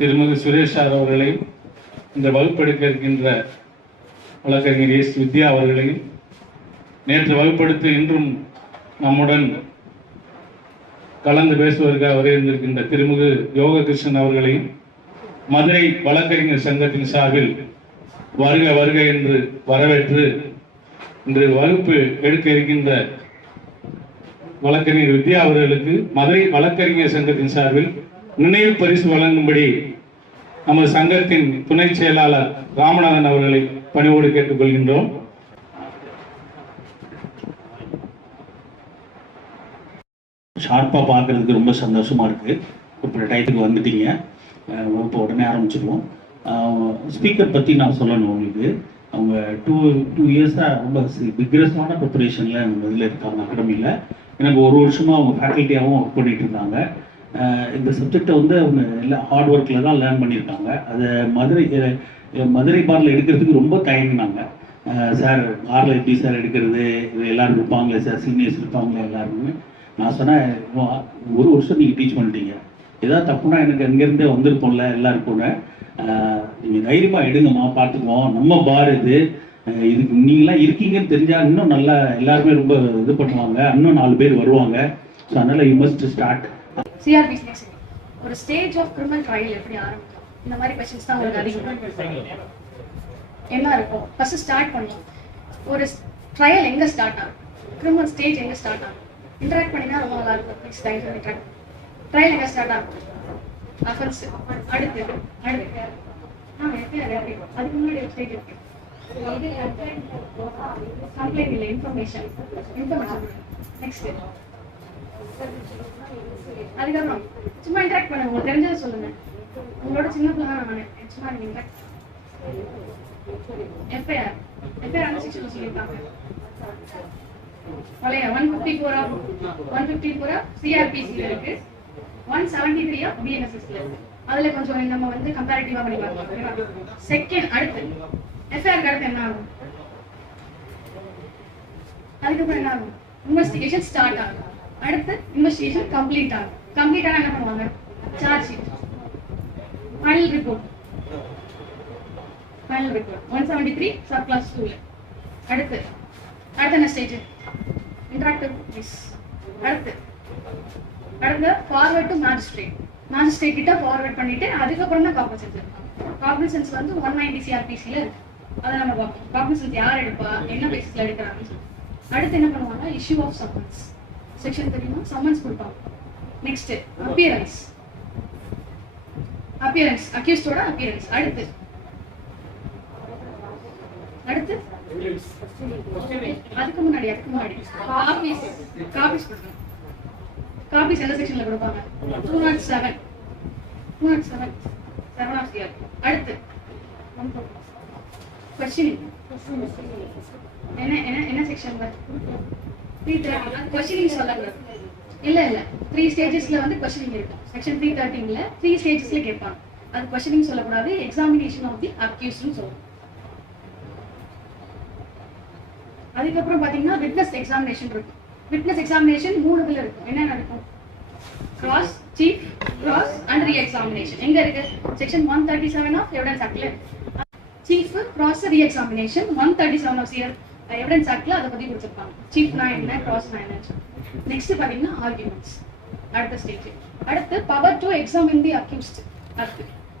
திருமதி சுரேஷ் சார் அவர்களையும், இந்த வகுப்பெடுக்க இருக்கின்ற வழக்கறிஞர் எஸ் வித்யா அவர்களையும், நேற்று வகுப்படுத்தி இன்றும் நம்முடன் கலந்து பேசுவதற்காக வருகின்ற திருமிகு யோககிருஷ்ணன் அவர்களையும் மதுரை வழக்கறிஞர் சங்கத்தின் சார்பில் வருக வருக என்று வரவேற்று இன்று வகுப்பு எடுக்க இருக்கின்ற வழக்கறிஞர் வித்யா அவர்களுக்கு மதுரை வழக்கறிஞர் சங்கத்தின் சார்பில் நினைவு பரிசு வழங்கும்படி நமது சங்கத்தின் துணை செயலாளர் ராமநாதன் அவர்களை பணிவோடு கேட்டுக்கொள்கின்றோம். ஷார்ப்பாக பார்க்குறதுக்கு ரொம்ப சந்தோஷமாக இருக்குது. இப்போ டயத்துக்கு வந்துட்டீங்க, இப்போ உடனே ஆரம்பிச்சிடுவோம். ஸ்பீக்கர் பற்றி நான் சொல்லணும் உங்களுக்கு. அவங்க டூ இயர்ஸாக ரொம்ப பிக்ரஸான ப்ரிப்பரேஷனில் நம்ம இதில் இருக்காங்க அகாடமியில். எனக்கு ஒரு வருஷமாக அவங்க ஃபேக்கல்ட்டியாகவும் ஒர்க் பண்ணிகிட்டு இருந்தாங்க. இந்த சப்ஜெக்டை வந்து அவங்க எல்லாம் ஹார்ட் ஒர்க்கில் தான் லேர்ன் பண்ணியிருக்காங்க. அதை மதுரை பாரில் எடுக்கிறதுக்கு ரொம்ப தயங்கினாங்க. சார் பாரில் எப்படி சார் எடுக்கிறது, இது எல்லோரும் இருப்பாங்களே சார், சீனியர்ஸ் இருப்பாங்களே எல்லாருமே. நான் சொன்னேன், ஒரு வருஷம் நீங்கள் டீச் பண்ணிட்டீங்க, ஏதாவது தப்புனா எனக்கு அங்கேருந்தே வந்திருப்போம்ல எல்லாருக்கும்னு. நீங்கள் தைரியமாக எடுங்கம்மா, பார்த்துக்குவோம், நம்ம பார் இதுக்கு நீங்களாம் இருக்கீங்கன்னு தெரிஞ்சால் இன்னும் நல்லா எல்லாருமே ரொம்ப இது பண்ணுவாங்க, இன்னும் 4 பேர் வருவாங்க. ஸோ அதனால் யூ மஸ்ட் ஸ்டார்ட். சிஆர்பிசி ஒரு ஸ்டேஜ் ஆஃப் கிரிமினல் ட்ரையல் எப்படி ஆரம்பிக்கும், இந்த மாதிரி கொஸ்டின்ஸ் தான் உங்களுக்கு அதிகம் என்ன இருக்கும். ஃபர்ஸ்ட் ஸ்டார்ட் பண்ணலாம். ஒரு ட்ரையல் எங்கே ஸ்டார்ட் ஆகும், கிரிமினல் ஸ்டேஜ் எங்கே ஸ்டார்ட் ஆகும், இன்டராக்ட் பண்ணினா ரொம்ப நல்லா இருக்கும். நெக்ஸ்ட் டைம் ட்ரையல் எங்கே ஸ்டார்ட் ஆகும், அஃபென்ஸ் அடுத்து அதுக்கு முன்னாடி ஒரு ஸ்டேஜ் இருக்கு, கம்ப்ளைண்ட் இல்லை, இன்ஃபர்மேஷன் நெக்ஸ்ட். அதுக்கப்புறம் சும்மா இன்டராக்ட் பண்ணுங்க, உங்களுக்கு தெரிஞ்சதை சொல்லுங்க. உங்களோட சின்ன பிள்ளை தான் நான், சும்மா நீங்க இன்டராக்ட். எஃப்ஐஆர் அந்த செக்ஷன்ல சொல்லியிருக்காங்க. பழைய 154 சிஆர்பிசி இருக்கு, 173 பிஎன்எஸ்எஸ்ல இருக்கு. அதுல கொஞ்சம் நம்ம வந்து கம்பேரிட்டிவா பண்ணி பார்க்கலாம். செகண்ட் அடுத்து எஃப்ஐஆருக்கு அடுத்து என்ன ஆகும், அதுக்கப்புறம் என்ன ஆகும், இன்வெஸ்டிகேஷன் ஸ்டார்ட் ஆகும். அடுத்து இன்வெஸ்டிகேஷன் கம்ப்ளீட் ஆகும். கம்ப்ளீட் ஆனா என்ன பண்ணுவாங்க, charge sheet, final report 173 sub class 2. அடுத்து என்ன ஸ்டேஜ், இன்டராக்டிவ் கேஸ். அடுத்து ஃபார்வர்ட் டு மேஜிஸ்ட்ரேட் கிட்ட ஃபார்வர்ட் பண்ணிட்டு அதுக்கப்புறம் தான் காக்னிசன்ஸ் இருக்கும். காக்னிசன்ஸ் வந்து 190 சிஆர்பிசில இருக்கு. அதை நம்ம பார்ப்போம். காக்னிசன்ஸ் யார் எடுப்பா, என்ன பேசிஸ்ல எடுக்கிறாங்கன்னு சொல்லி. அடுத்து என்ன பண்ணுவாங்க, இஷ்யூ ஆஃப் சம்மன்ஸ் செக்ஷன் தெரியுமா, சம்மன்ஸ் கொடுப்பாங்க. நெக்ஸ்ட் அப்பியரன்ஸ் அக்யூஸ்டோட அப்பியரன்ஸ். அடுத்து அதுக்கு முன்னாடி காபீஸ் கொடுக்கணும். காபீஸ் எந்த செக்ஷன்ல கொடுப்பாங்க, 207 ஆஃப் சிஆர். அடுத்து கொஸ்டினிங் என்ன செக்ஷன்ல 330. கொஸ்டினிங் சொல்லல, இல்ல 3 ஸ்டேஜஸ்ல வந்து கொஸ்டினிங் இருக்கும். செக்ஷன் 313ல 3 ஸ்டேஜஸ்ல கேட்பாங்க. அது கொஸ்டினிங் சொல்லக்கூடாது, எக்ஸாமினேஷன் ஆஃப் தி அக்யூஸ்ட்னு சொல்லுவோம். அதுக்கப்புறம் பாத்தீங்கன்னா விட்னஸ் எக்ஸாமினேஷன் இருக்கும். விட்னஸ் எக்ஸாமினேஷன் 3 இதுல இருக்கும். என்னென்ன இருக்கும், cross, chief, cross and re examination. எங்க இருக்கு, செக்ஷன் 137 ஆஃப் எவிடன்ஸ் ஆக்ட்ல. Chief, cross, re examination 137 of CR evidence ஆக்ட்ல அதை பத்தி கொடுத்திருப்பாங்க. சீஃப்னா என்ன, கிராஸ்னா என்ன. நெக்ஸ்ட் பாத்தீங்கன்னா ஆர்குமெண்ட்ஸ் அடுத்த ஸ்டேஜ். அடுத்து power to examine the accused.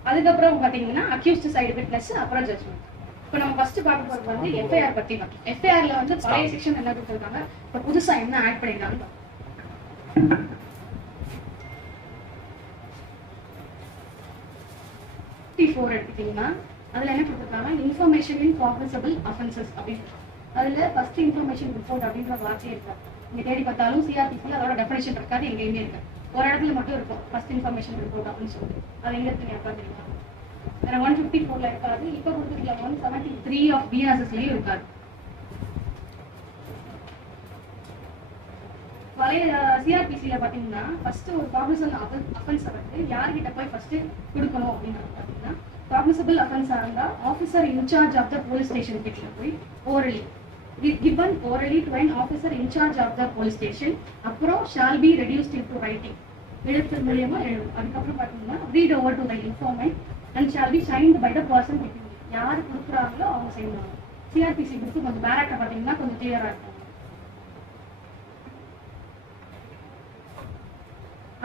அதுக்கப்புறம் பாத்தீங்கன்னா அக்யூஸ்ட் சைடு விட்னஸ், அப்புறம் ஜட்ஜ்மெண்ட். இப்போ நம்ம ஃபர்ஸ்ட் பார்க்க போறது வந்து எஃப்ஐஆர் பத்தி மட்டும். எஃப்ஐஆர்ல வந்து பழைய செக்ஷன் என்ன கொடுத்திருக்காங்க, இப்போ புதுசா என்ன ஆட் பண்ணிருக்காங்க. 54 எடுத்துட்டீங்கன்னா அதுல என்ன கொடுத்திருக்காங்க, இன்ஃபர்மேஷன் இன் காக்னிசபிள் அஃபென்சஸ் அப்படின்னு. அதுல ஃபர்ஸ்ட் இன்ஃபர்மேஷன் ரிப்போர்ட் அப்படின்ற வார்த்தையே இருக்கு. நீங்க தேடி பார்த்தாலும் சிஆர்பிசில அதோட டெஃபினேஷன் இருக்காது, எங்கேயுமே இருக்கு. ஒரு இடத்துல மட்டும் இருக்கும் ஃபர்ஸ்ட் இன்ஃபர்மேஷன் ரிப்போர்ட் அப்படின்னு சொல்லிட்டு. அது எங்க இருக்கு பார்த்துருக்கீங்க, வேற 154ல இருக்காது. இப்போ கொடுத்துருக்கல 173 ஆஃப் பிஎன்எஸ்எஸ்லயும் இருக்காது. பழைய சிஆர்பிசில பாத்தீங்கன்னா ஃபர்ஸ்ட் ஒரு காக்னிசபிள் அஃபென்ஸ் வந்து யார்கிட்ட போய் ஃபர்ஸ்ட் கொடுக்கணும் அப்படின்றது பாத்தீங்கன்னா, காக்னிசபிள் அஃபென்ஸா இருந்தா officer in charge of the police station கிட்ட போய் orally given orally to an officer in charge of the police station, அப்புறம் shall be reduced into writing. எழுத்து மூலியமா எழுதும். அதுக்கப்புறம் பார்த்தீங்கன்னா read over to the informant and shall be signed by the person getting it. யார் கொடுக்குறாங்களோ அவங்க செய்யணும். சிஆர்பிசி புக்கு கொஞ்சம் பேராக்டை பார்த்தீங்கன்னா கொஞ்சம் கிளியரா இருக்கும்.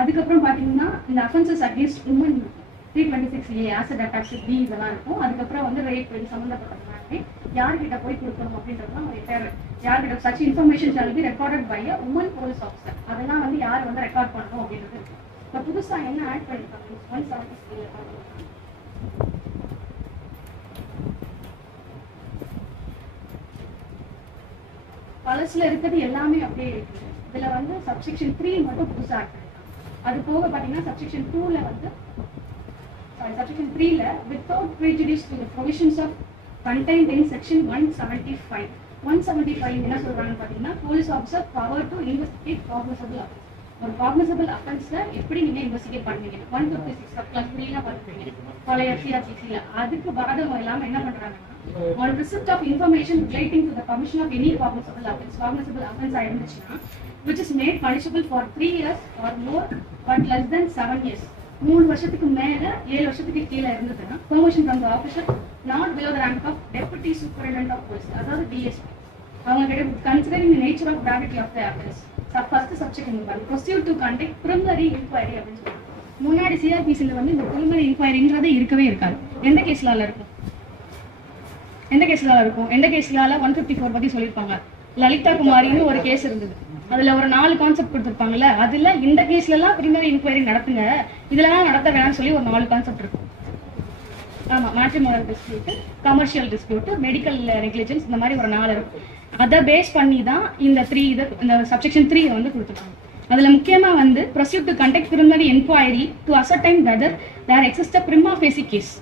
அதுக்கப்புறம் பார்த்தீங்கன்னா இந்த offences against woman 326A acid attack B இதெல்லாம் இருக்கும். அதுக்கப்புறம் வந்து ரேப் இது சம்மந்தப்பட்டதுனாலே யார்கிட்ட போய் கொடுக்கணும் அப்படின்றதுலாம் யார்கிட்ட such information shall be recorded by a woman police officer. அதெல்லாம் வந்து யார் வந்து ரெக்கார்ட் பண்ணணும் அப்படின்றது இருக்கு. இப்போ புதுசா என்ன ஆட் பண்ணிருக்காங்க 173 பழசுல இருக்கிறது எல்லாமே அப்படியே இருக்கு. இதுல வந்து சப்செக்ஷன் 3 மட்டும் புதுசா ஆட் பண்ணிருக்காங்க. அது போக பாத்தீங்கன்னா சப்செக்ஷன் 2ல வந்து subsection 3ல without prejudice to the provisions of contained in section 175. 175 என்ன சொல்றாங்கன்னு பாத்தீங்கன்னா police officer power to investigate cognisable offence. ஒரு காக்னிசபிள் அஃபென்ஸ்ல எப்படி நீங்க இன்வெஸ்டிகேட் பண்ணுவீங்க 156 சப் கிளாஸ் 3ல பாத்துறீங்க பழைய சிஆர்பிசில. அதுக்கு பாதகம் இல்லாம என்ன பண்றாங்கன்னா on receipt of information relating to the commission of any cognizable offense ஆயிருந்துச்சுன்னா which is made punishable for 3 years or more but less than 7 years. 3 வருஷத்துக்கு மேல 7 வருஷத்துக்கு கீழே இருந்ததுன்னா permission from the officer not below the rank of deputy superintendent of police, அதாவது DSP. அவங்க கிட்ட considering the nature of gravity of the offense. First subsection பாருங்க proceed to conduct preliminary inquiry அப்படின்னு சொல்றாங்க. முன்னாடி சிஆர்பிசில வந்து இந்த preliminary inquiryங்கிறதே இருக்கவே இருக்காது. எந்த கேஸ்ல இருக்கும்? எந்த கேஸ்லால 154 பத்தி சொல்லிருப்பாங்க. லலிதா குமாரின்னு ஒரு கேஸ் இருந்தது. அதுல ஒரு 4 கான்செப்ட் கொடுத்திருப்பாங்கல்ல. அதுல இந்த கேஸ்ல எல்லாம் பிரிமினரி இன்கொயரி நடத்துங்க, இதெல்லாம் நடத்த வேணாம்னு சொல்லி ஒரு 4 கான்செப்ட் இருக்கும். ஆமா, matrimonial dispute, commercial dispute, medical negligence, இந்த மாதிரி ஒரு 4 இருக்கும். அதை பேஸ் பண்ணி தான் இந்த 3 இந்த சப்செக்ஷன் 3 வந்து கொடுத்துருக்காங்க. அதுல முக்கியமா வந்து proceed to conduct preliminary inquiry to ascertain whether there exists a prima facie case.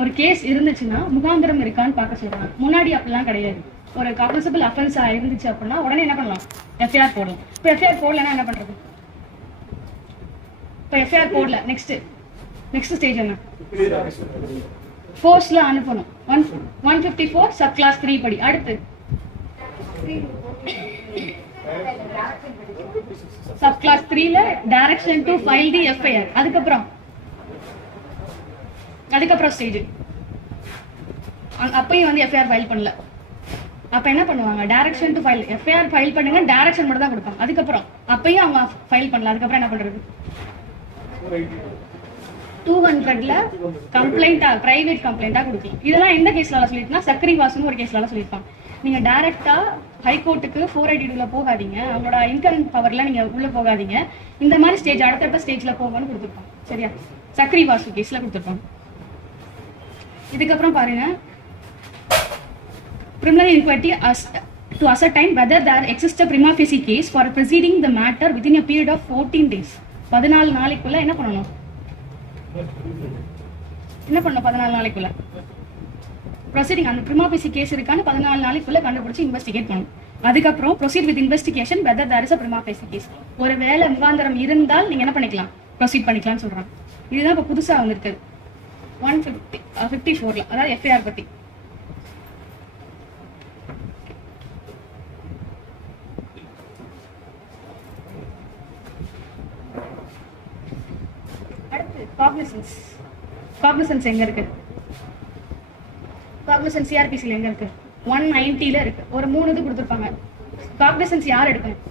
ஒரு கேஸ் இருந்துச்சுன்னா முகாந்திரம் இருக்கான்னு பார்க்க சொல்றாங்க. முன்னாடி அப்படிலாம் கிடையாது. ஒரு காக்னிசபிள் அஃபென்ஸ் இருந்துச்சு அப்படின்னா உடனே என்ன பண்ணலாம்? எஃப்ஐஆர் போடலாம். இப்போ எஃப்ஐஆர் போடலன்னா என்ன பண்றது? இப்போ எஃப்ஐஆர் போடல, நெக்ஸ்ட் ஸ்டேஜ் என்ன? ஃபோர்ஸ்ல அனுப்பணும். 154 சப் கிளாஸ் 3 படி. அடுத்து சப் கிளாஸ் 3ல direction to file the FIR. அதுக்கப்புறம் ஸ்டேஜ் அப்பயும் வந்து எஃப்ஐஆர் ஃபைல் பண்ணல. அப்ப என்ன பண்ணுவாங்க? Direction to file, FIR file பண்ணுங்க, டைரக்ஷன் மட்டும் தான் கொடுப்பாங்க. அதுக்கப்புறம் அப்பயும் அவங்க ஃபைல் பண்ணல. அதுக்கப்புறம் என்ன பண்றது? 200ல கம்ப்ளைண்டா, பிரைவேட் கம்ப்ளைண்டா கொடுக்கலாம். இதெல்லாம் எந்த கேஸ்ல சொல்லிட்டுனா சக்கரி வாசுன்னு ஒரு கேஸ்ல சொல்லியிருப்பாங்க. நீங்க டைரக்டா ஹைகோர்ட்டுக்கு 482ல போகாதீங்க, அவங்களோட இன்கரண்ட் பவர்ல நீங்க உள்ள போகாதீங்க, இந்த மாதிரி ஸ்டேஜ் அடுத்தடுத்த ஸ்டேஜ்ல போங்கன்னு கொடுத்துருப்பாங்க. சரியா? சக்கரி வாசு கேஸ்ல கொடுத்துருப்பாங்க. இதுக்கப்புறம் பாருங்க, preliminary inquiry to ascertain whether there exists a prima facie case for proceeding the matter within a period of 14 days. 14 நாளைக்குள்ள என்ன பண்ணணும்? 14 நாளைக்குள்ள proceeding அந்த prima facie case இருக்கான்னு 14 நாளைக்குள்ள கண்டுபிடிச்சு இன்வெஸ்டிகேட் பண்ணணும். அதுக்கப்புறம் proceed with investigation whether there is a prima facie case. ஒரு வேளை முகாந்திரம் இருந்தால் நீங்க என்ன பண்ணிக்கலாம்? ப்ரொசீட் பண்ணிக்கலாம்னு சொல்றாங்க. இதுதான் இப்போ புதுசா வந்திருக்கு 154ல, அதாவது எஃப்ஐஆர் பத்தி. அடுத்து காக்னிசன்ஸ் எங்க இருக்கு? காக்னிசன்ஸ் சிஆர்பிசில எங்க இருக்கு? 190ல இருக்கு. ஒரு 3 இது கொடுத்துருப்பாங்க. காக்னிசன்ஸ் யார் எடுக்கணும்?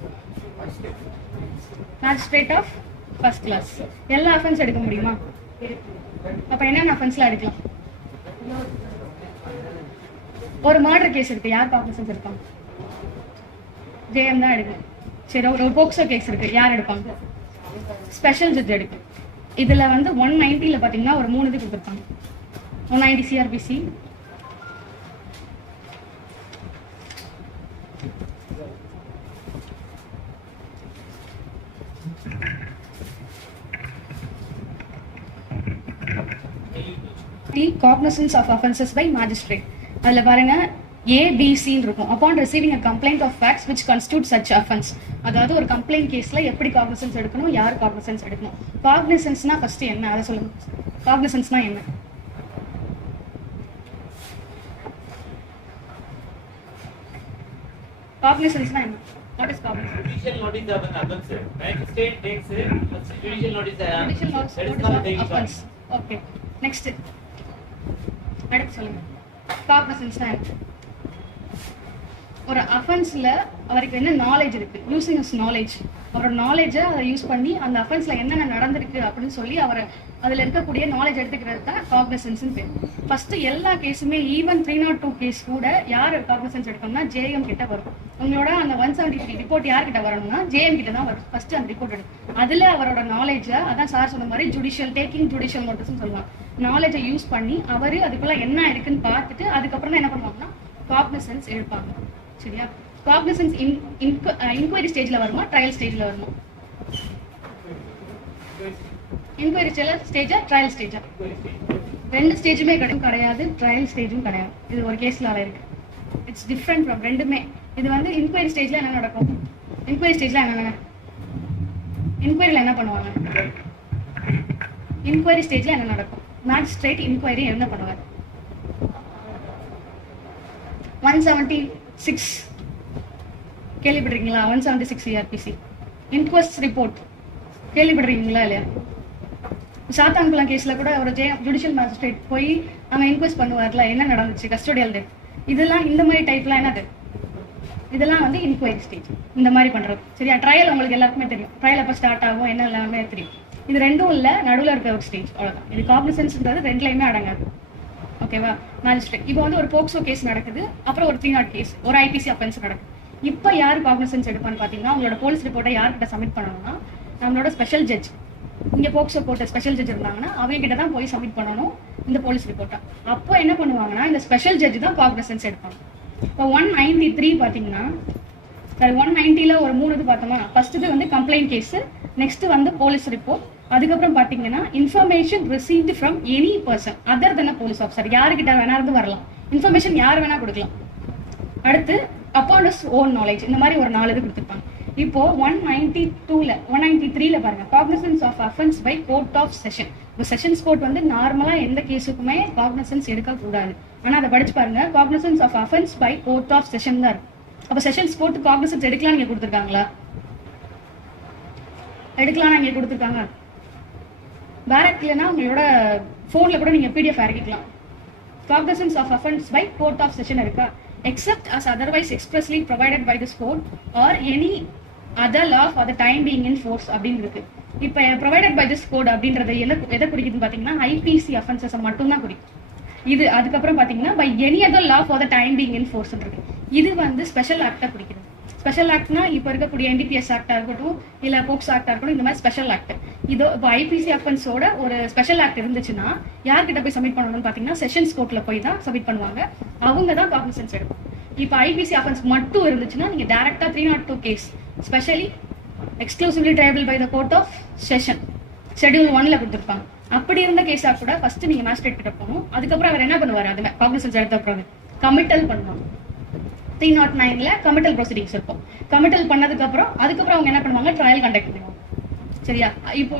Magistrate of first class. எல்லா அஃபென்ஸ் எடுக்க முடியுமா? அப்ப என்னென்ன அஃபென்ஸ்ல எடுக்கலாம்? ஒரு மர்டர் கேஸ் இருக்கு, யார் காக்னிசன்ஸ் எடுப்பாங்க? ஜேஎம் தான் எடுக்கணும். சரி, ஒரு போக்சோ கேஸ் இருக்கு, யார் எடுப்பாங்க? ஸ்பெஷல் ஜட்ஜ் எடுக்கும். இதுல வந்து 190ல பாத்தீங்கன்னா ஒரு 3 இது கொடுத்துருப்பாங்க. 190 CrPC, cognizance of offenses by magistrate. அதுல பாருங்க ABC இருக்கும். upon receiving a complaint of facts which constitute such offense. அதாவது ஒரு கம்ப்ளைண்ட் கேஸ்ல எப்படி காக்னிசன்ஸ் எடுக்கணும், யார் காக்னிசன்ஸ் எடுக்கணும்? காக்னிசன்ஸ்னா ஃபர்ஸ்ட் என்ன, அதை சொல்லுங்க. காக்னிசன்ஸ்னா என்ன? காக்னிசன்ஸ்னா என்ன? What is cognizance? Judicial notice of an offense. Magistrate takes judicial notice. Judicial notice That is of called daily offense. Okay. Next. அடுத்து சொல்லுங்க. Cognizance னா என்ன? ஒரு அஃபென்ஸ்ல அவருக்கு என்ன நாலேஜ் இருக்கு, யூசிங் ஹிஸ் நாலேஜ், அவரோட நாலேஜை அதை யூஸ் பண்ணி அந்த அஃபென்ஸ்ல என்னென்ன நடந்திருக்கு அப்படின்னு சொல்லி அவர் அதில் இருக்கக்கூடிய நாலேஜ் எடுத்துக்கிறது தான் காக்னிசன்ஸ்னு பேர். ஃபர்ஸ்ட் எல்லா கேஸுமே ஈவன் 302 கேஸ் கூட யார் காக்னிசன்ஸ் எடுக்கணும்னா ஜேஎம் கிட்ட வரும். உங்களோட அந்த 173 ரிப்போர்ட் யார்கிட்ட வரணும்னா ஜேஎம் கிட்ட தான் வரும். ஃபர்ஸ்ட் அந்த ரிப்போர்ட் எடுக்கும். அதுல அவரோட நாலேஜை, அதான் சார் சொன்ன மாதிரி ஜுடிஷியல் நோட்டீஸ்னு சொல்லுவாங்க, நாலேஜை யூஸ் பண்ணி அவர் அதுக்குள்ள என்ன இருக்குன்னு பார்த்துட்டு அதுக்கப்புறம் தான் என்ன பண்ணுவாங்கன்னா காக்னிசன்ஸ் எடுப்பாங்க. சரியா? காக்னிசன்ஸ் இன்கொயரி ஸ்டேஜ்ல வருமா, ட்ரையல் ஸ்டேஜ்ல வருமா? இன்கொயரி ஸ்டேஜா, ட்ரையல் ஸ்டேஜா? ரெண்டு ஸ்டேஜுமே கிடையாது, ட்ரையல் ஸ்டேஜும் கிடையாது. இது ஒரு கேஸ்ல இருக்கு. இட்ஸ் டிஃப்ரெண்ட் ஃப்ரம் ரெண்டுமே. இது வந்து இன்கொயரி ஸ்டேஜ்ல என்ன நடக்கும்? இன்கொயரி ஸ்டேஜ்ல என்ன, இன்கொயரியில் என்ன பண்ணுவாங்க? இன்கொயரி ஸ்டேஜ்ல என்ன நடக்கும்? மேஜிஸ்ட்ரேட் இன்கொயரி என்ன பண்ணுவார்? 176 கேள்விப்படுறீங்களா? 176 சிஆர்பிசி இன்குவெஸ்ட் ரிப்போர்ட் கேள்விப்படுறீங்களா இல்லையா? சாத்தான்குளம் கேஸ்ல கூட ஒரு ஜுடிஷியல் மேஜிஸ்ட்ரேட் போய் அங்க இன்குவெஸ்ட் பண்ணுவார்ல, என்ன நடந்துச்சு, கஸ்டோடியல் டெத், இதெல்லாம் இந்த மாதிரி டைப்லாம் என்னது, இதெல்லாம் வந்து இன்கொயரி ஸ்டேஜ். இந்த மாதிரி பண்றது. சரியா? ட்ரையல் உங்களுக்கு எல்லாருக்குமே தெரியும், ட்ரையல் அப்போ ஸ்டார்ட் ஆகும், என்ன எல்லாமே தெரியும். இது ரெண்டும் இல்ல, நடுவில் இருக்க ஒரு ஸ்டேஜ், அவ்வளவுதான். இது காக்னிசன்ஸ்ன்றது ரெண்டுலையுமே அடங்காது. ஓகேவா? மேஜிஸ்ட்ரேட் இப்போ வந்து ஒரு போக்சோ கேஸ் நடக்குது, அப்புறம் ஒரு 300 கேஸ், ஒரு ஐபிசி அஃபென்ஸ் நடக்குது. இப்போ யார் காக்னிசன்ஸ் எடுப்பான்னு பாத்தீங்கன்னா, உங்களோட போலீஸ் ரிப்போர்ட்டை யார்கிட்ட சப்மிட் பண்ணணும்னா நம்மளோட ஸ்பெஷல் ஜட்ஜ். இங்க போக்சோ கோர்ட் ஸ்பெஷல் ஜட்ஜ் இருந்தாங்கன்னா அவங்க கிட்ட தான் போய் சப்மிட் பண்ணணும் இந்த போலீஸ் ரிப்போர்ட்டை. அப்போ என்ன பண்ணுவாங்கன்னா இந்த ஸ்பெஷல் ஜட்ஜ் தான் காக்னிசன்ஸ் எடுப்பாங்க. இப்போ 193 பாத்தீங்கன்னா 190ல ஒரு 3 இது பார்த்தோமா, ஃபர்ஸ்ட் இது வந்து கம்ப்ளைண்ட் கேஸ், நெக்ஸ்ட் வந்து போலீஸ் ரிப்போர்ட், அதுக்கப்புறம் பாத்தீங்கன்னா information received from any person other then police officer. யாருக்கிட்ட வேணா இருந்து வரலாம், இன்ஃபர்மேஷன் யார் வேணா கொடுக்கலாம். அடுத்து அப்பான் ஹிஸ் ஓன் நாலேஜ், இந்த மாதிரி ஒரு 4 இது கொடுத்துருப்பாங்க. இப்போ 193ல பாருங்க, cognisance of offence by court of session. இப்போ செஷன்ஸ் கோர்ட் வந்து நார்மலா எந்த கேஸுக்குமே காக்னிசன்ஸ் எடுக்க கூடாது. ஆனா அதை படிச்சு பாருங்க, cognisance of offence by court of session தான் இருக்கு. அப்ப செஷன்ஸ் கோர்ட் காக்னிசன்ஸ் எடுக்கலாம் நீங்க கொடுத்துருக்காங்களா? எடுக்கலாம் இங்க கொடுத்துருக்காங்க. டைரக்ட் இல்லைன்னா உங்களோட போன்ல கூட நீங்க பிடிஎஃப் இறக்கிக்கலாம். Cognizance of offence by court of session இருக்கா? except as otherwise expressly provided by this court or any other law for the time being in force அப்படின்னு இருக்கு. இப்போ provided by this code அப்படின்றது எதை குறிக்குதுன்னு பாத்தீங்கன்னா ஐபிசி அஃபென்சஸ் மட்டும் தான் குறிக்கும். இது அதுக்கப்புறம் பாத்தீங்கன்னா by any other law for the time being in force இருக்கு. இது வந்து ஸ்பெஷல் ஆக்டா குறிக்குது. ஸ்பெஷல் ஆக்ட்னா இப்போ இருக்கக்கூடிய என்டிபிஎஸ் ஆக்டா இருக்கட்டும், இல்ல போக்ஸ் ஆக்டா இருக்கட்டும், இந்த மாதிரி ஸ்பெஷல் ஆக்ட். இதோ இப்போ ஐபிசி அஃபென்ஸோட ஒரு ஸ்பெஷல் ஆக்ட் இருந்துச்சுன்னா யார்கிட்ட போய் சப்மிட் பண்ணணும்னு பாத்தீங்கன்னா செஷன்ஸ் கோர்ட்ல போய் தான் சப்மிட் பண்ணுவாங்க. அவங்க தான் காக்னிசன்ஸ் எடுப்பாங்க. இப்போ ஐபிசி அஃபென்ஸ் மட்டும் இருந்துச்சுன்னா நீங்க டைரக்டா 302 case specially exclusively triable by the court of session schedule 1ல கொடுத்துருப்பாங்க. அப்படி இருந்த கேஸா கூட ஃபர்ஸ்ட் நீங்க மேஜிஸ்ட்ரேட் கிட்ட போகணும். அதுக்கப்புறம் அவர் என்ன பண்ணுவாரு, அது காக்னிசன்ஸ் எடுத்த அப்புறம் கமிட்டல் பண்ணுவாங்க. 309ல கமிட்டல் ப்ரொசீடிங்ஸ் இருக்கும். கமிட்டல் பண்ணதுக்கு அப்புறம் அதுக்கப்புறம் அவங்க என்ன பண்ணுவாங்க, ட்ரையல் கண்டக்ட் பண்ணுவாங்க. சரியா? இப்போ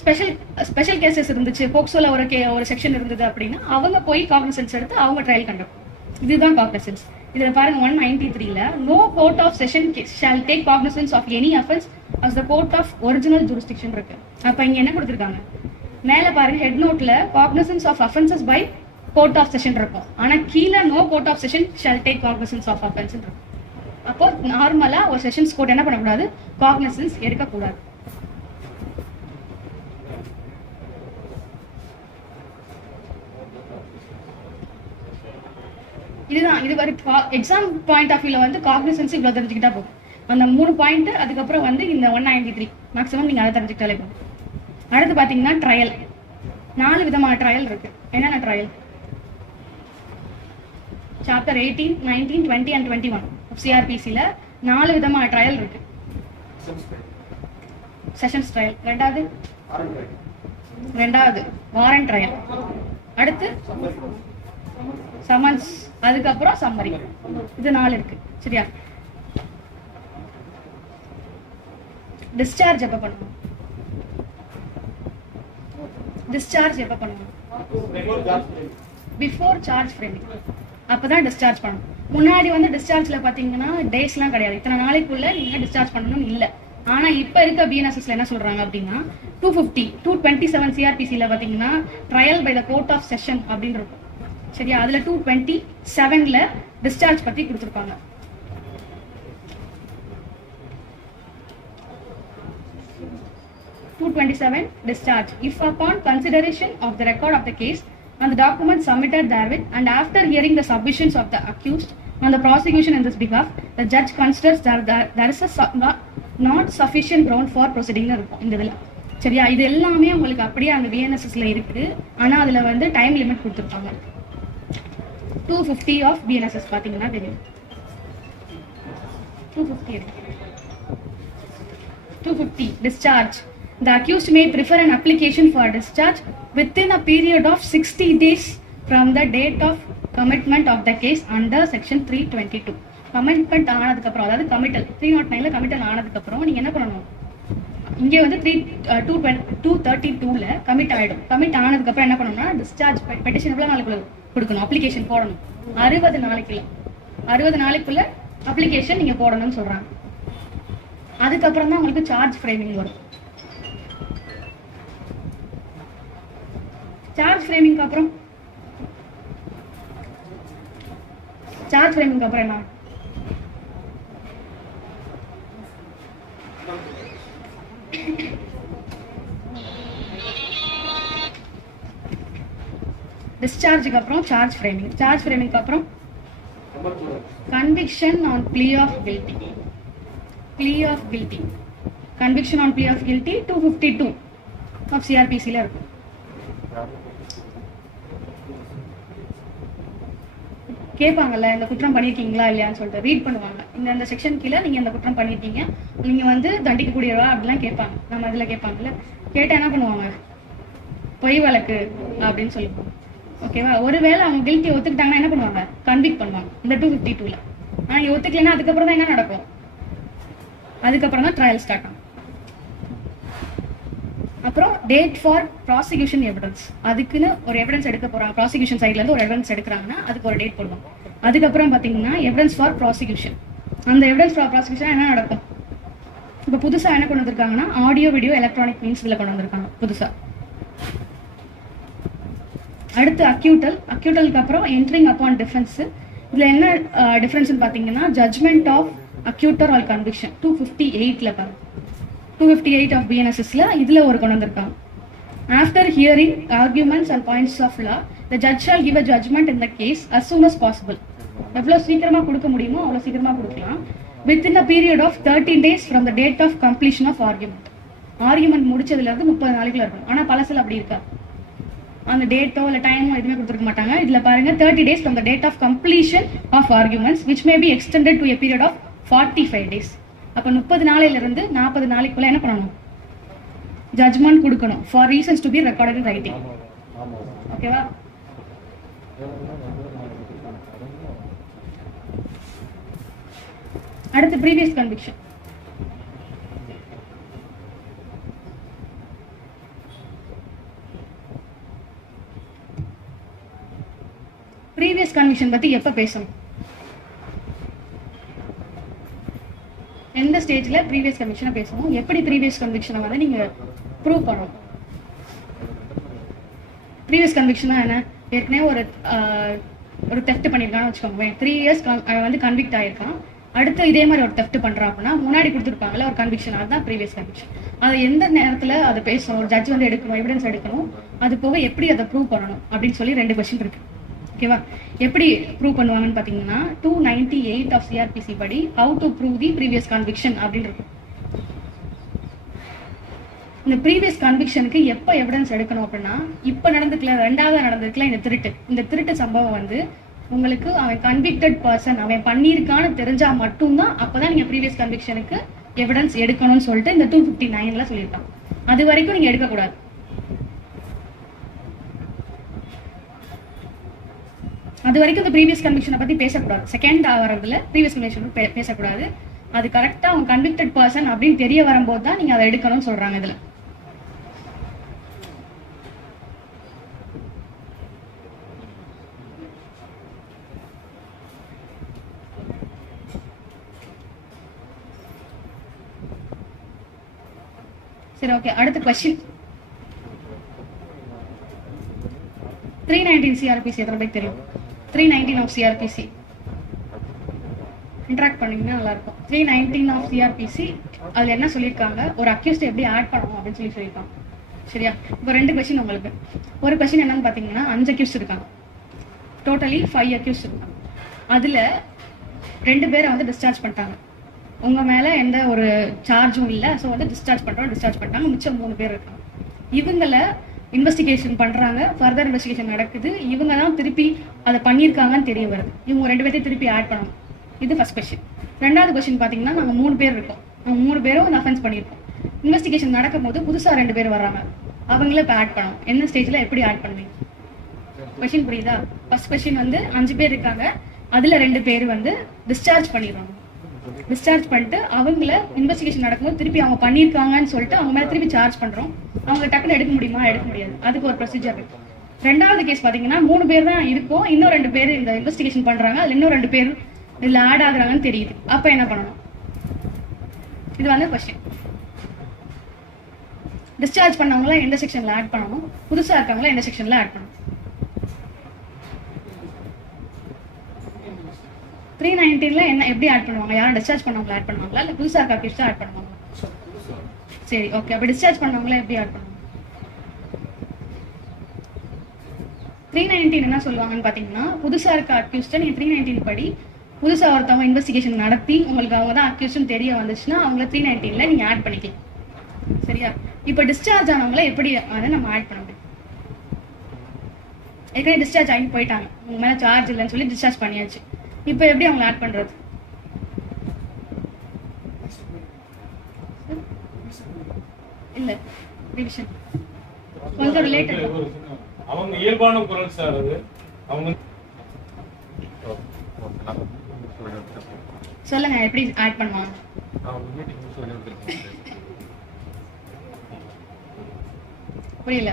ஸ்பெஷல் கேசஸ் இருந்துச்சு, போக்சோல ஒரு செக்ஷன் இருந்தது அப்படின்னா அவங்க போய் காக்னிசன்ஸ் எடுத்து அவங்க ட்ரையல் கண்டக்ட். இதுதான் காக்னிசன்ஸ். இதுல பாருங்க 193ல no court of session shall take cognisance of any offence as the court of original jurisdiction இருக்கு. அப்ப இங்க என்ன கொடுத்திருக்காங்க, மேல பாருங்க ஹெட் நோட்ல cognisance of offences by court of session இருக்கும். ஆனா கீழே no court of session shall take cognisance of offence இருக்கும். அப்போ நார்மலா ஒரு செஷன்ஸ் கோர்ட் என்ன பண்ணக்கூடாது, காக்னிசன்ஸ் எடுக்கக்கூடாது. இதுதான் இது வரை எக்ஸாம் பாயிண்ட் ஆஃப் வியூல வந்து காக்னிசன்ஸ் இவ்வளவு தெரிஞ்சுக்கிட்டா போகும். அந்த 3 பாயிண்ட், அதுக்கப்புறம் வந்து இந்த 193 மேக்ஸிமம் நீங்க அதை தெரிஞ்சுக்கிட்டாலே போகும். அடுத்து பாத்தீங்கன்னா ட்ரையல். 4 விதமான ட்ரையல் இருக்கு. என்னென்ன ட்ரையல்? சாப்டர் 18, 19, 20 and 21 சிஆர்பிசில 4 விதமான ட்ரையல் இருக்கு. செஷன்ஸ் ட்ரையல், ரெண்டாவது வாரண்ட் ட்ரையல், அடுத்து சமன்ஸ், அதுக்கப்புறம் சம்மரி. இது 4 இருக்கு. சரியா? டிஸ்சார்ஜ் எப்ப பண்ணுவோம்? டிஸ்சார்ஜ் எப்ப பண்ணுவோம்? Before charge framing. அப்பதான் டிஸ்சார்ஜ் பண்ணணும். முன்னாடி வந்து டிஸ்சார்ஜ்ல பாத்தீங்கன்னா டேஸ்லாம் கிடையாது, இத்தனை நாளைக்குள்ள நீங்க டிஸ்சார்ஜ் பண்ணணும் இல்ல. ஆனா இப்ப இருக்க பிஎன்எஸ்எஸ்ல என்ன சொல்றாங்க அப்படின்னா 227 சிஆர்பிசில பாத்தீங்கன்னா trial by the court of session அப்படின்னு இருக்கும். சரியா, அதுல 227ல டிஸ்சார்ஜ் பத்தி கொடுத்துருப்பாங்க. discharge if upon consideration of the record of the case and the documents submitted therewith and after hearing the submissions of the accused and the prosecution in this behalf, the judge considers there is not sufficient ground for proceeding இருக்கும் இந்த இதுல. சரியா, இது எல்லாமே உங்களுக்கு அப்படியே அந்த பிஎன்எஸ்எஸ்ல இருக்குது. ஆனா அதுல வந்து டைம் லிமிட் கொடுத்துருப்பாங்க. 250 ஆஃப் பிஎன்எஸ்எஸ் பாத்தீங்கன்னா தெரியும். 250 discharge. The accused may prefer an application for discharge within a period of 60 days from the date of commitment of the case under section 322. Commitment ஆனதுக்கு அப்புறம், அதாவது கமிட்டல் 309ல கமிட்டல் ஆனதுக்கு அப்புறம் நீங்க என்ன பண்ணணும், இங்க வந்து 232ல கமிட் ஆயிடும். கமிட் ஆனதுக்கு அப்புறம் என்ன பண்ணணும்னா டிஸ்சார்ஜ் பெட்டிஷன் எவ்வளவு நாளைக்குள்ள கொடுக்கணும், அப்ளிகேஷன் போடணும். 60 நாளைக்குள்ள அப்ளிகேஷன் நீங்க போடணும்னு சொல்றாங்க. அதுக்கப்புறம் தான் உங்களுக்கு சார்ஜ் ஃப்ரேமிங் வரும். சார்ஜ் ஃப்ரேமிங்க்கு அப்புறம் என்ன, டிஸ்சார்ஜுக்கு அப்புறம் சார்ஜ் ஃப்ரேமிங்க்கு அப்புறம் conviction on plea of guilty. Conviction on plea of guilty 252 of CRPC ல இருக்கும். கேட்பாங்கல்ல, இந்த குற்றம் பண்ணிருக்கீங்களா இல்லையான்னு சொல்லிட்டு ரீட் பண்ணுவாங்க. இந்த செக்ஷன் கீழே நீங்க இந்த குற்றம் பண்ணிருக்கீங்க, நீங்க வந்து தண்டிக்கக்கூடியவா அப்படிலாம் கேட்பாங்க. நம்ம இதுல கேட்பாங்கல்ல, கேட்டா என்ன பண்ணுவாங்க, பொய் வழக்கு அப்படின்னு சொல்லுவாங்க. ஓகேவா, ஒருவேளை அவங்க கில்ட்டி ஒத்துக்கிட்டாங்கன்னா என்ன பண்ணுவாங்க, கன்விக்ட் பண்ணுவாங்க இந்த 252ல. ஆனா இங்க ஒத்துக்கலைன்னா அதுக்கப்புறம் தான் என்ன நடக்கும், அதுக்கப்புறம் தான் ட்ரையல் ஸ்டார்ட் ஆகும். அப்புறம் டேட் ஃபார் ப்ராசிக்யூஷன் எவிடன்ஸ், அதுக்குன்னு ஒரு எவிடன்ஸ் எடுக்க போறாங்க. ப்ராசிக்யூஷன் சைட்ல இருந்து ஒரு எவிடன்ஸ் எடுக்கிறாங்கன்னா அதுக்கு ஒரு டேட் போடுவாங்க. அதுக்கப்புறம் பாத்தீங்கன்னா எவிடன்ஸ் ஃபார் ப்ராசிக்யூஷன். அந்த எவிடன்ஸ் ஃபார் ப்ராசிக்யூஷன் என்ன நடக்கும், இப்ப புதுசா என்ன கொண்டு வந்திருக்காங்கன்னா ஆடியோ வீடியோ எலக்ட்ரானிக் மீன்ஸ் இதுல கொண்டு வந்திருக்காங்க புதுசா. அடுத்து அக்யூட்டலுக்கு அப்புறம் என்ட்ரிங் அப்பான் டிஃபென்ஸ். இதுல என்ன டிஃபரன்ஸ் பாத்தீங்கன்னா judgement of acquittal or conviction 258ல பாருங்க, 258 ஆஃப் பிஎன்எஸ்எஸ்ல இதுல ஒரு கொண்டு வந்திருக்காங்க. After hearing arguments and points of law, the judge shall give a judgement in the case as soon as possible. எவ்வளவு சீக்கிரமா கொடுக்க முடியுமோ அவ்வளவு சீக்கிரமா கொடுக்கலாம். within a period of 13 days from the date of completion of argument. Argument முடிச்சதுல இருந்து 30 நாளைக்குள்ள இருக்கும். ஆனா பழசுல அப்படி இருக்கா, அந்த டேட்டோ இல்ல டைமோ எதுவுமே கொடுத்துருக்க மாட்டாங்க. இதுல பாருங்க 30 days from the date of completion of arguments which may be extended to a period of 45 days. அப்ப 30 நாளையில இருந்து 40 நாளைக்குள்ள என்ன பண்ணணும், ஜட்மெண்ட் கொடுக்கணும் for reasons to be recorded in writing. ஓகேவா, அடுத்து ப்ரீவியஸ் கன்விக்ஷன். ப்ரீவியஸ் கன்விக்ஷன் பத்தி எப்ப பேசணும், எந்த ஸ்டேஜ்ல ப்ரீவியஸ் கன்விக்ஷனை பேசணும், எப்படி ப்ரீவியஸ் கன்விக்ஷனை வந்து நீங்க ப்ரூவ் பண்ணணும். ப்ரீவியஸ் கன்விக்ஷனா என்ன, ஏற்கனவே ஒரு தெஃப்ட் பண்ணிருக்கான்னு வச்சுக்கோங்க, 3 years அவன் வந்து கன்விக்ட் ஆயிருக்கான். அடுத்து இதே மாதிரி ஒரு தெஃப்ட் பண்றான் அப்படின்னா முன்னாடி கொடுத்துருப்பாங்கல்ல ஒரு கன்விக்ஷன், அதுதான் ப்ரீவியஸ் கன்விக்ஷன். அது எந்த நேரத்துல அதை பேசணும், ஒரு ஜட்ஜ் வந்து எடுக்கணும், எவிடன்ஸ் எடுக்கணும், அது போக எப்படி அதை ப்ரூவ் பண்ணணும் அப்படின்னு சொல்லி 2 கொஸ்டின் இருக்கு. ஓகேவா, எப்படி ப்ரூவ் பண்ணுவாங்கன்னு பாத்தீங்கன்னா 298 ஆஃப் சிஆர்பிசி படி how to prove the previous conviction அப்படின்னு இருக்கும். இந்த ப்ரீவியஸ் கன்விக்ஷனுக்கு எப்ப எவிடன்ஸ் எடுக்கணும் அப்படின்னா, இப்ப நடந்துக்கல, 2வது நடந்திருக்கல இந்த திருட்டு சம்பவம் வந்து உங்களுக்கு அவன் கன்விக்டட் பர்சன் அவன் பண்ணியிருக்கான்னு தெரிஞ்சா மட்டும்தான் அப்பதான் நீங்க ப்ரீவியஸ் கன்விக்ஷனுக்கு எவிடன்ஸ் எடுக்கணும்னு சொல்லிட்டு இந்த 259ல சொல்லியிருக்காங்க. அது வரைக்கும் நீங்க எடுக்கக்கூடாது. அது வரைக்கும் இந்த ப்ரீவியஸ் கன்விக்ஷனை பத்தி பேசக்கூடாது. செகண்ட் வரதுல ப்ரீவியஸ் கன்விக்ஷன் பேசக்கூடாது. அது கரெக்டா அவங்க கன்விக்டட் பர்சன் அப்படின்னு தெரிய வரும்போது தான் நீங்க அதை எடுக்கணும்னு சொல்றாங்க. இதுல சரி ஓகே, அடுத்த கொஸ்டின். 319 சிஆர்பிசி எத்தனை பேருக்கு தெரியும்? 319 ஆஃப் சிஆர்பிசி இன்டராக்ட் பண்ணீங்கன்னா நல்லா இருக்கும். 319 ஆஃப் சிஆர்பிசி அதுல என்ன சொல்லியிருக்காங்க, ஒரு அக்யூஸ்ட் எப்படி ஆட் பண்ணணும் அப்படின்னு சொல்லியிருக்காங்க. சரியா? இப்போ 2 கொஸ்டின் உங்களுக்கு. ஒரு கொஸ்டின் என்னன்னு பாத்தீங்கன்னா 5 அக்யூஸ்ட் இருக்காங்க, டோட்டலி 5 அக்யூஸ்ட் இருக்காங்க. அதுல 2 பேரை வந்து டிஸ்சார்ஜ் பண்ணிட்டாங்க, உங்க மேல எந்த ஒரு சார்ஜும் இல்லை, ஸோ வந்து டிஸ்சார்ஜ் பண்ணிட்டாங்க. மிச்சம் 3 பேர் இருக்காங்க. இவங்கள இன்வெஸ்டிகேஷன் பண்றாங்க, ஃபர்தர் இன்வெஸ்டிகேஷன் நடக்குது. இவங்க தான் திருப்பி அதை பண்ணியிருக்காங்கன்னு தெரிய வருது. இவங்க 2 பேர்த்தையும் திருப்பி ஆட் பண்ணணும். இது ஃபர்ஸ்ட் கொஸ்டின். 2வது கொஸ்டின் பார்த்தீங்கன்னா நாங்கள் 3 பேர் இருக்கோம், நாங்கள் 3 பேரும் அந்த அஃபென்ஸ் பண்ணியிருக்கோம். இன்வெஸ்டிகேஷன் நடக்கும் போது புதுசாக 2 பேர் வர்றாங்க, அவங்கள இப்போ ஆட் பண்ணணும். என்ன ஸ்டேஜில் எப்படி ஆட் பண்ணுவீங்க? கொஸ்டின் புரியுதா? ஃபர்ஸ்ட் கொஸ்டின் வந்து 5 பேர் இருக்காங்க, அதில் 2 பேர் வந்து டிஸ்சார்ஜ் பண்ணிடுவாங்க. டிஸ்சார்ஜ் பண்ணிட்டு அவங்கள இன்வெஸ்டிகேஷன் நடக்கும்போது திருப்பி அவங்க பண்ணியிருக்காங்கன்னு சொல்லிட்டு அவங்க மேலே திருப்பி சார்ஜ் பண்ணுறோம். அவங்க டக்குன்னு எடுக்க முடியுமா? எடுக்க முடியாது. அதுக்கு ஒரு ப்ரொசீஜர் இருக்கு. 2வது கேஸ் பார்த்தீங்கன்னா 3 பேர் தான் இருக்கும், இன்னும் 2 பேர் இந்த இன்வெஸ்டிகேஷன் பண்ணுறாங்க, அதில் இன்னும் 2 பேர் இதில் ஆட் ஆகுறாங்கன்னு தெரியுது. அப்போ என்ன பண்ணணும்? இது வந்து கொஸ்டின். டிஸ்சார்ஜ் பண்ணவங்கள எந்த செக்ஷனில் ஆட் பண்ணணும், புதுசாக இருக்கவங்கள எந்த செக்ஷனில் ஆட் பண்ணணும்? 319ல என்ன எப்படி ஆட் பண்ணுவாங்க? யாரும் டிஸ்சார்ஜ் பண்ணவங்கள ஆட் பண்ணுவாங்களா, இல்லை புதுசாக இருக்க அக்யூஸ்டா ஆட் பண்ணுவாங்க? சரி ஓகே, அப்போ டிஸ்சார்ஜ் பண்ணவங்கள எப்படி ஆட் பண்ணுவாங்க? 319 என்ன சொல்லுவாங்கன்னு பார்த்தீங்கன்னா, புதுசாக இருக்க அக்யூஸ்டை நீங்கள் 319 படி புதுசாக ஒருத்தவங்க இன்வெஸ்டிகேஷன் நடத்தி உங்களுக்கு அவங்க தான் அக்யூஸ்ட்னு தெரிய வந்துச்சுன்னா அவங்கள 319ல நீங்கள் ஆட் பண்ணிக்கலாம். சரியா? இப்போ டிஸ்சார்ஜ் ஆனவங்கள எப்படி அதை நம்ம ஆட் பண்ண முடியும்? ஏற்கனவே டிஸ்சார்ஜ் ஆகி போயிட்டாங்க, உங்க மேலே சார்ஜ் இல்லைன்னு சொல்லி டிஸ்சார்ஜ் பண்ணியாச்சு. இப்போ எப்படி அவங்களை ஆட் பண்றது? இல்ல டிவிஷன் கொஞ்சம் ரிலேட்டட். அவங்க இயல்பான குரல் சார், அது அவங்க சொல்லுங்க எப்படி ஆட் பண்ணுவாங்க? புரியல.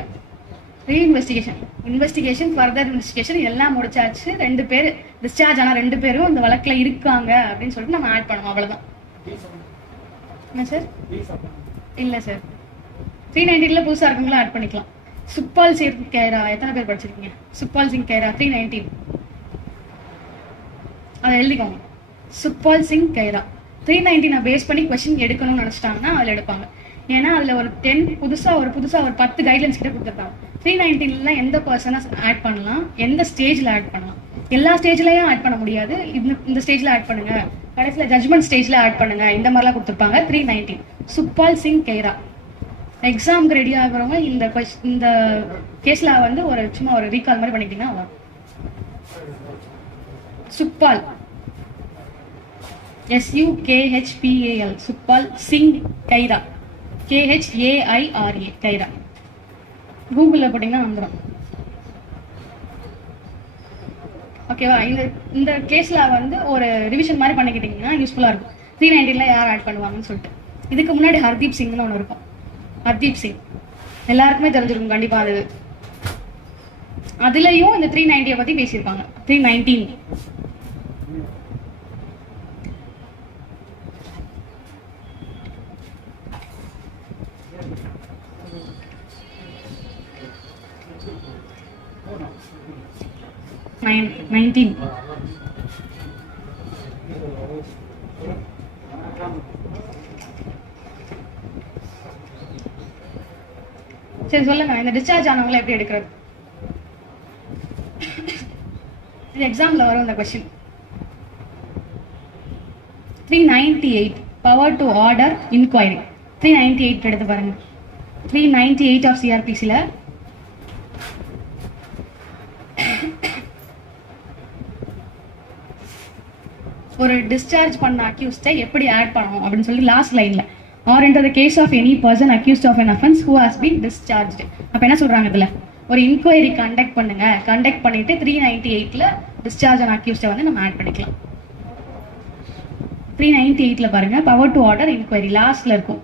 இன்வெஸ்டிகேஷன் ஃபர்தர் இன்வெஸ்டிகேஷன் எல்லாம் முடிச்சாச்சு. 2 பேர் டிஸ்சார்ஜ் ஆனா 2 பேரும் இந்த வழக்குல இருக்காங்க அப்படின்னு சொல்லிட்டு நம்ம ஆட் பண்ணுவோம். அவ்வளவுதான். என்ன சார்? இல்ல சார், 319ல புதுசா இருக்கவங்கள ஆட் பண்ணிக்கலாம். சுக்பால் சிங் கைரா எத்தனை பேர் படிச்சிருக்கீங்க? சுக்பால் சிங் கைரா 319 அதை எழுதிக்கோங்க. சுக்பால் சிங் கைரா 319 பேஸ் பண்ணி கொஸ்டின் எடுக்கணும்னு நினைச்சிட்டாங்கன்னா அதில் எடுப்பாங்க. ஏன்னா அதுல ஒரு 10 புதுசா ஒரு 10 கைட்லைன்ஸ் கிட்ட கொடுத்துருக்காங்க. 319ல எந்த பர்சனை ஆட் பண்ணலாம், எந்த ஸ்டேஜ்ல ஆட் பண்ணலாம், எல்லா ஸ்டேஜ்லயும் ஆட் பண்ண முடியாது. இந்த ஸ்டேஜ்ல ஆட் பண்ணுங்க, கடைசியில ஜட்மெண்ட் ஸ்டேஜ்ல ஆட் பண்ணுங்க, இந்த மாதிரிலாம் கொடுத்துருப்பாங்க. 319 சுக்பால் சிங் கைரா. எக்ஸாம்க்கு ரெடி ஆகுறவங்க இந்த கேஸ்ல வந்து ஒரு சும்மா ஒரு ரீகால் மாதிரி பண்ணிட்டீங்கன்னா வரும். Sukhpal SUKHPAL Sukhpal Singh Khaira KHAIRA Khaira. கூகுளில் போட்டிங்கன்னா வந்துடும். ஓகேவா? இந்த கேஸ்ல வந்து ஒரு ரிவிஷன் மாதிரி பண்ணிக்கிட்டீங்கன்னா யூஸ்ஃபுல்லா இருக்கும். 319ல யார் ஆட் பண்ணுவாங்கன்னு சொல்லிட்டு. இதுக்கு முன்னாடி ஹர்தீப் சிங்னு ஒன்று இருக்கும். ஹர்தீப் சிங் எல்லாருக்குமே தெரிஞ்சிருக்கும் கண்டிப்பா. அதுலயும் இந்த 390 பத்தி பேசியிருப்பாங்க. 319 19 சரி சொல்லுங்க, இந்த டிஸ்சார்ஜ் ஆனவங்களை எப்படி எடுக்கிறது? இது எக்ஸாம்ல வரும் இந்த question. 398 power to order inquiry. 398 எடுத்து பாருங்க. 398 ஆஃப் சிஆர்பிசில ஒரு டிஸ்சார்ஜ் பண்ண அக்யூஸ்டை எப்படி ஆட் பண்ணணும் அப்படின்னு சொல்லி லாஸ்ட் லைன்ல or in the case of any person accused of an offense who has been discharged. அப்ப என்ன சொல்றாங்க இதுல? ஒரு இன்கொயரி கண்டக்ட் பண்ணுங்க. கண்டக்ட் பண்ணிட்டு 398ல டிஸ்சார்ஜ் ஆன அக்யூஸ்டை வந்து நம்ம ஆட் பண்ணிக்கலாம். 398ல பாருங்க, பவர் டு ஆர்டர் இன்கொயரி லாஸ்ட்ல இருக்கும்.